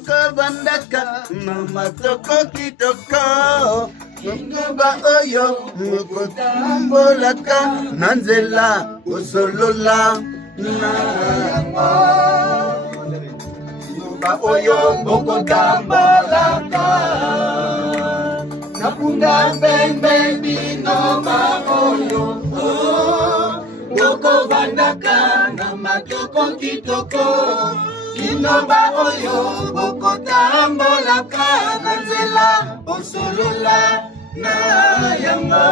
Boko bandaka Namatoko kitoko Nuba oyo Mukotambolaka Nanzela Usolola Nuba oyo Mukotambolaka Napunda beng bino maoyo Boko bandaka Namatoko kitoko Inoba oyo Boko tambolaka Nanzela Osolola na yango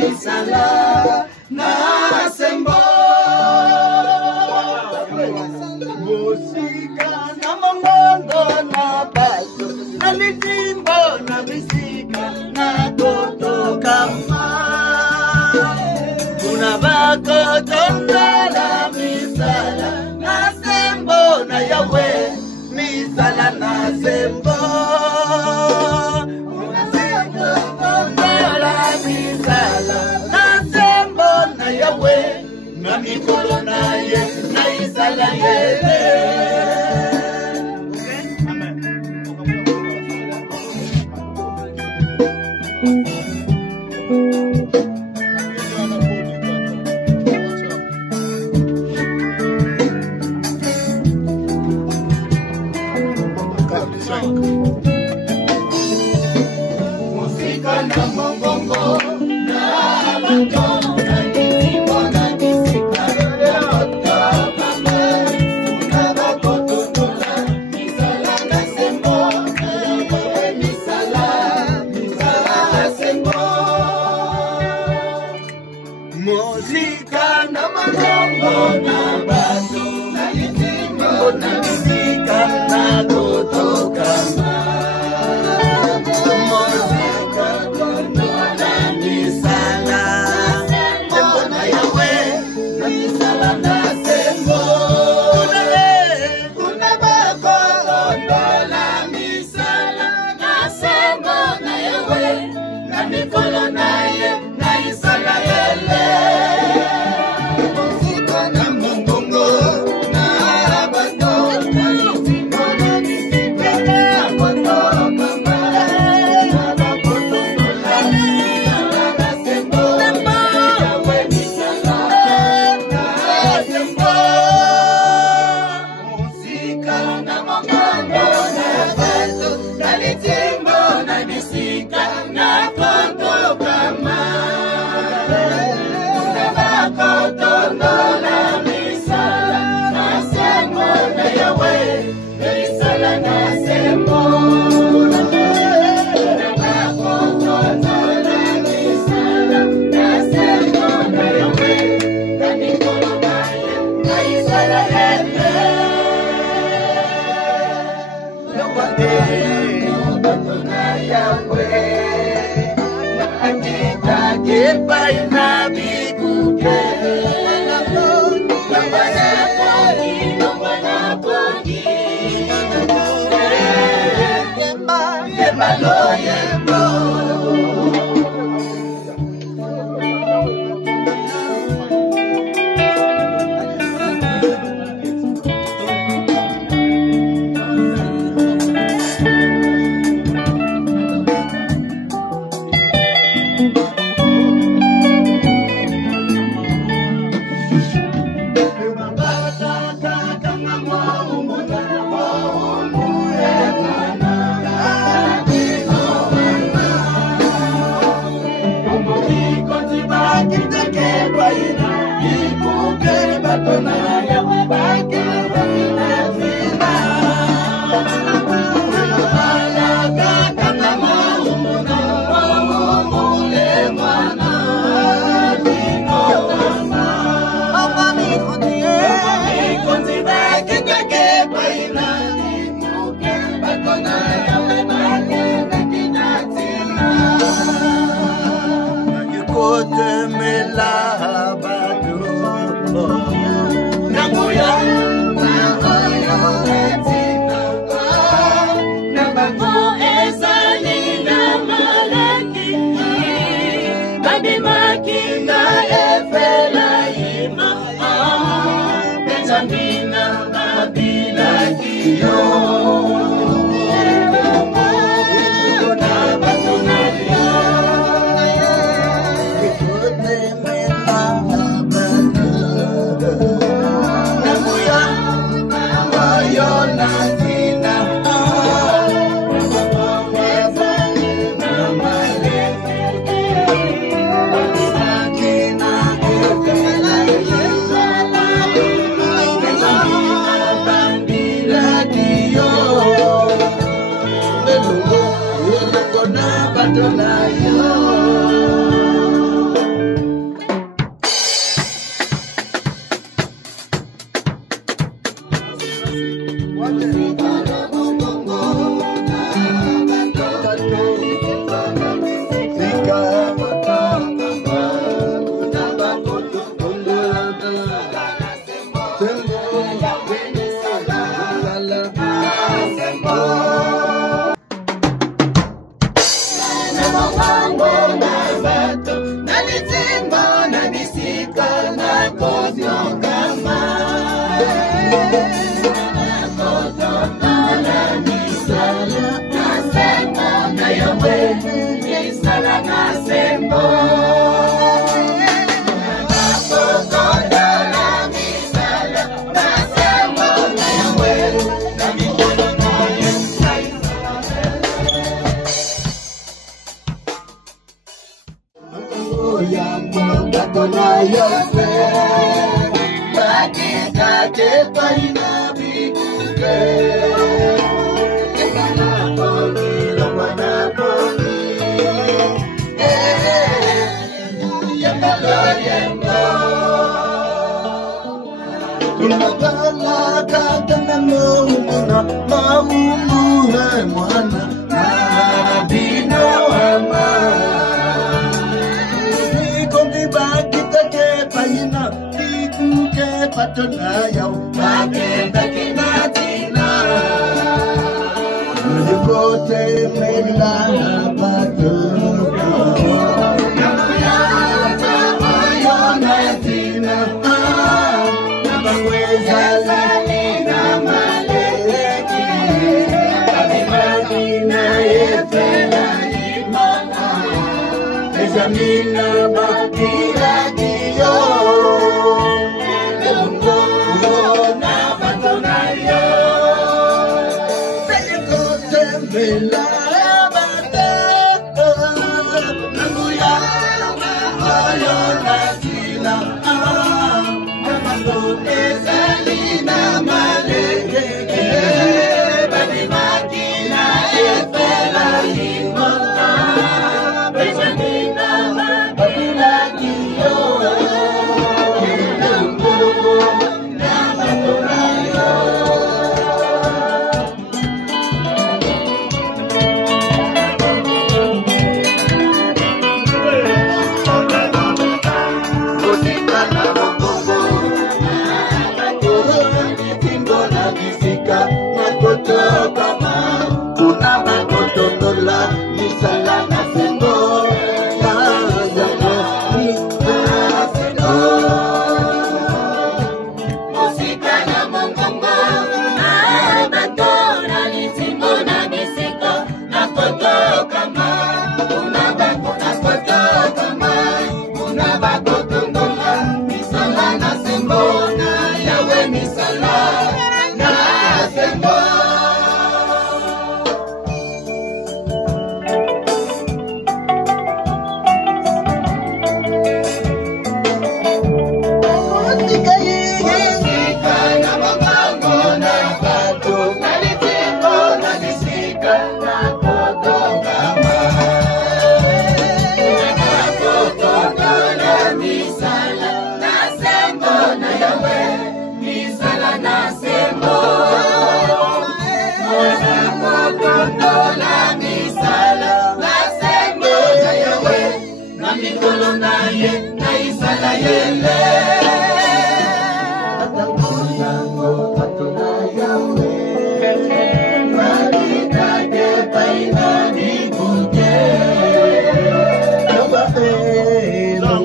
Misala na sembo musika na mamongo na bato na litimbo na bisika na toto kama kuna bako tondala misala na sembo na yawe misala na sembo Mikolo na ye, na isala yele. Amen. Musika na mongongo na bato. Musika na magongo na bato na litimbo na misika na kutoka musika na misala sembo na yawe na misala na sembo kuna bako na misala na sembo na yawe na mikolo na ye na isala yele. temela batu Namuya Namuya Letina Nabango Ezali Namaleki Babimaki na Efela Ima Benjamina Babilaki yo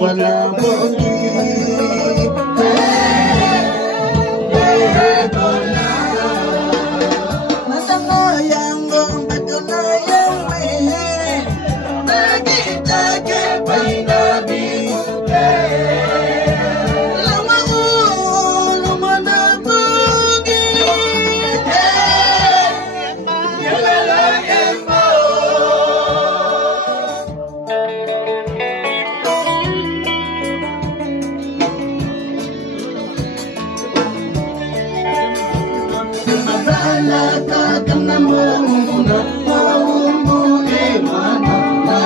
malamongi matana yango batona yawe nagitake paina bikuke lama mana mongi yalala yembo kakana muna maumbu emana na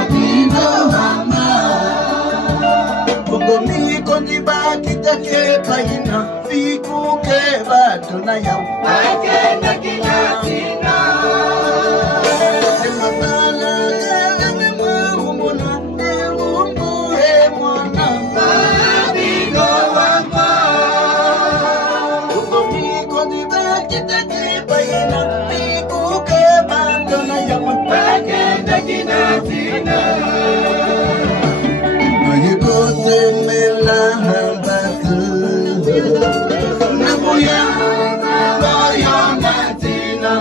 abino hama Kukomi kondi bakita ke paina fiku ke batona yau akena kinatina Sematala kame maumuna eumbu emana na abino hama Kukomi kondi bakita ke paina fiku ke batona yau akena kinatina Ayukote melahambatu Nabuya Boyo natina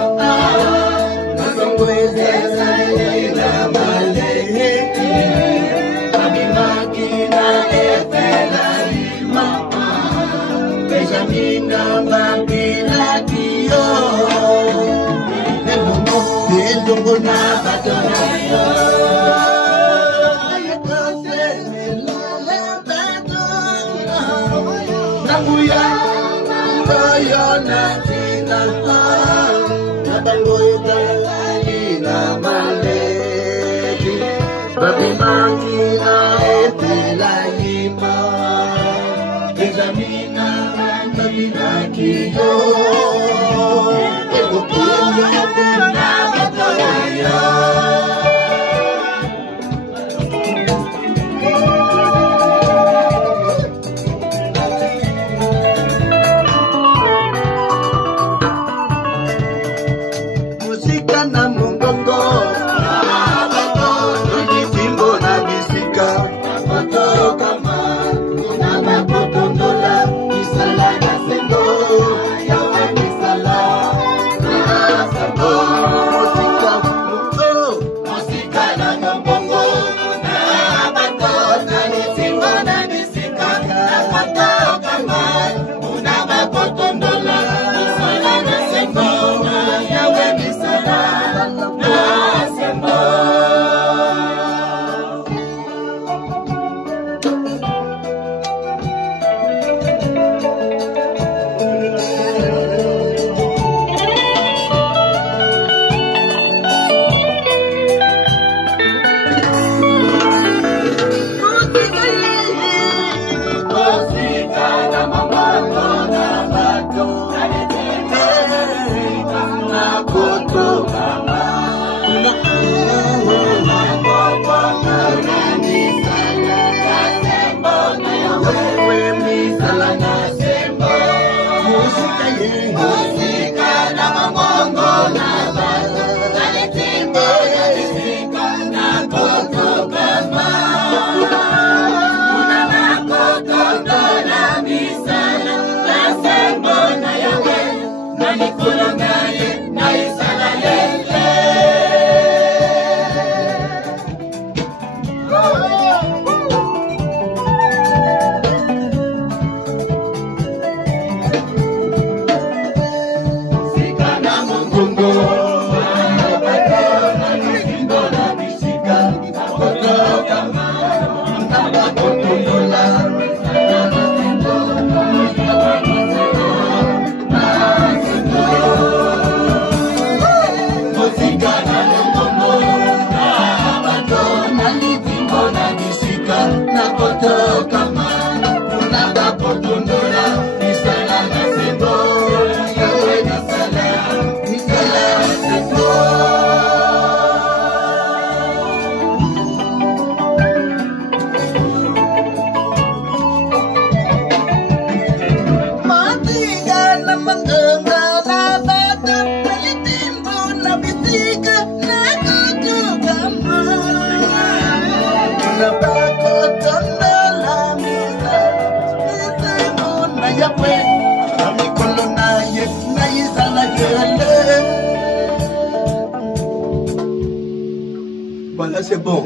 Nabangweze Zalila maleheti Abimakina efela lima Benjamina mabila kiyo Nebumo Nilungu na batonayo Nabuya Boyo natina Nabangoy Zalila maleheti Abimakina efela lima Benjamina mabila kiyo Musika na mungongo Timbo na bisika kama unabapotondola Isala na sendo Yawe nisala Musika mungo yawe na mikolo na ye na izala yele. Voilà, c'est bon.